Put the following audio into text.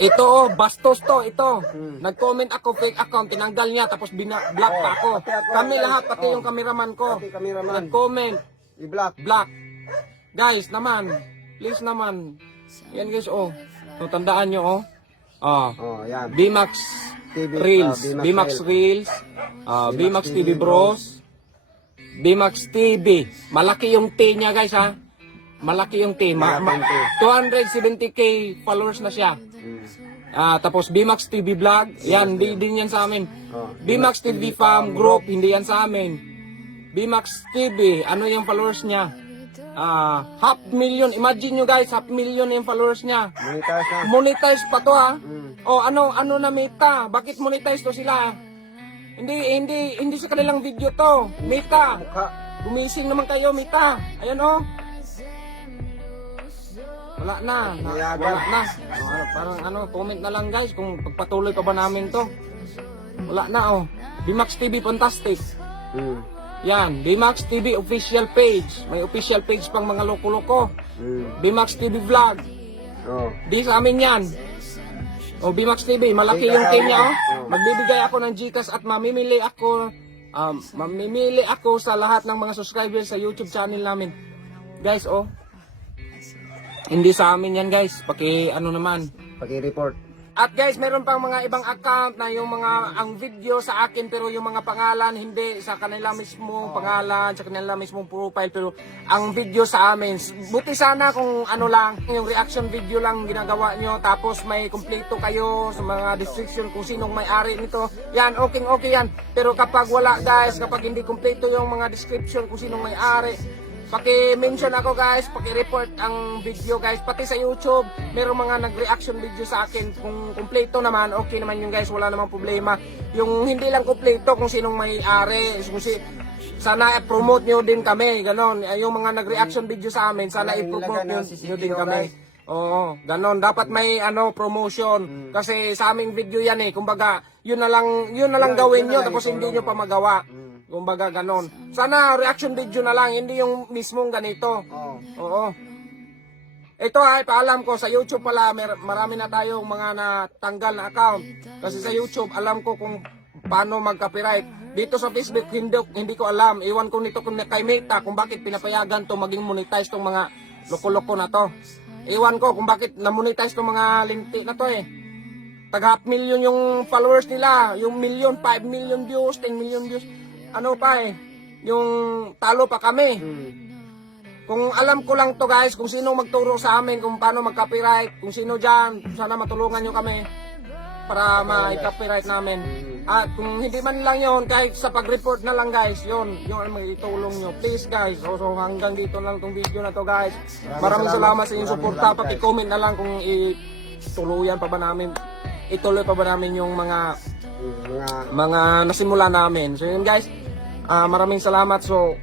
Ito oh, bastos to, ito. Nag-comment ako, fake account, tinanggal niya, tapos block pa ako. Kami lahat, pati yung cameraman ko. Pati cameraman. Nag-comment, I-block. black. Guys, naman, please naman. Yan guys, oh. So, tandaan nyo, oh. Oh, yan. BMAX TV, Reels, BMAX BMAX Reels, BMAX TV Bros, BMAX TV. Malaki yung T niya guys ha. Malaki yung T. 270k followers na siya. Tapos BMAX TV Vlog, yan, din yan sa amin. BMAX TV Fam Group, hindi yan sa amin. BMAX TV, ano yung followers niya? 500,000, imagine nyo guys, 500,000 yung followers niya. Monetize na. Monetize pa to ha. O ano na Meta? Bakit monetize to sila? Hindi sa kanilang video to. Meta. Gumising naman kayo, Meta. Ayan oh. Wala na. Parang comment na lang guys kung pagpatuloy pa ba namin to. Wala na oh. BMAX TV Fantastic. Yan, BMAX TV official page. May official page pang mga loko-loko. BMAX TV Vlog. Di sa amin yan. O BMAX TV, malaki yung team niya oh. Magbibigay ako ng GCash at mamimili ako sa lahat ng mga subscribers sa YouTube channel namin. Guys oh. Hindi sa amin yan guys. Paki-report. At guys, meron pang mga ibang account na yung ang video sa akin pero yung mga pangalan hindi sa kanila mismo pangalan, sa kanila mismong profile pero ang video sa amin. Buti sana kung ano lang, yung reaction video lang ginagawa nyo tapos may kumpleto kayo sa mga description kung sinong may-ari nito. Yan, okay yan. Pero kapag wala guys, kapag hindi kumpleto yung mga description kung sinong may-ari, paki-mention ako guys, paki-report ang video guys, pati sa YouTube, merong mga nag-reaction video sa akin, kung kumpleto naman, okay naman yung guys, wala namang problema. Yung hindi lang kumpleto kung sinong may-ari, sana i-promote nyo din kami, ganon. Yung mga nag-reaction video sa amin, sana i-promote nyo din kami. Oo, ganon. Dapat may promotion, kasi sa aming video yan kumbaga, yun na lang gawin nyo, tapos hindi nyo pa magawa. Kumbaga ganon. Sana reaction video na lang, hindi yung mismong ganito. Oo. Ito ay paalam ko sa YouTube pala, marami na tayong mga natanggal na account. Kasi sa YouTube alam ko kung paano mag-copyright. Dito sa Facebook hindi ko alam. Iwan ko nito kay Meta kung bakit pinapayagan to maging monetize tong mga loko-loko na to. Iwan ko kung bakit na-monetize tong mga linti na to Tag 500,000 yung followers nila, yung 5 million views, 10 million views. Ano pa yung talo pa kami. Kung alam ko lang to guys, kung sino magturo sa amin kung paano mag-copyright, kung sino dyan, sana matulungan nyo kami para ma-copyright namin. At kung hindi man lang yon, kahit sa pag-report na lang guys, yun ang mag-itulong nyo. Please guys, so hanggang dito na lang tong video na to guys. Maraming salamat sa inyong suporta, paki-comment na lang kung ituloy pa ba namin yung mga nasimula namin. So yun guys, maraming salamat. So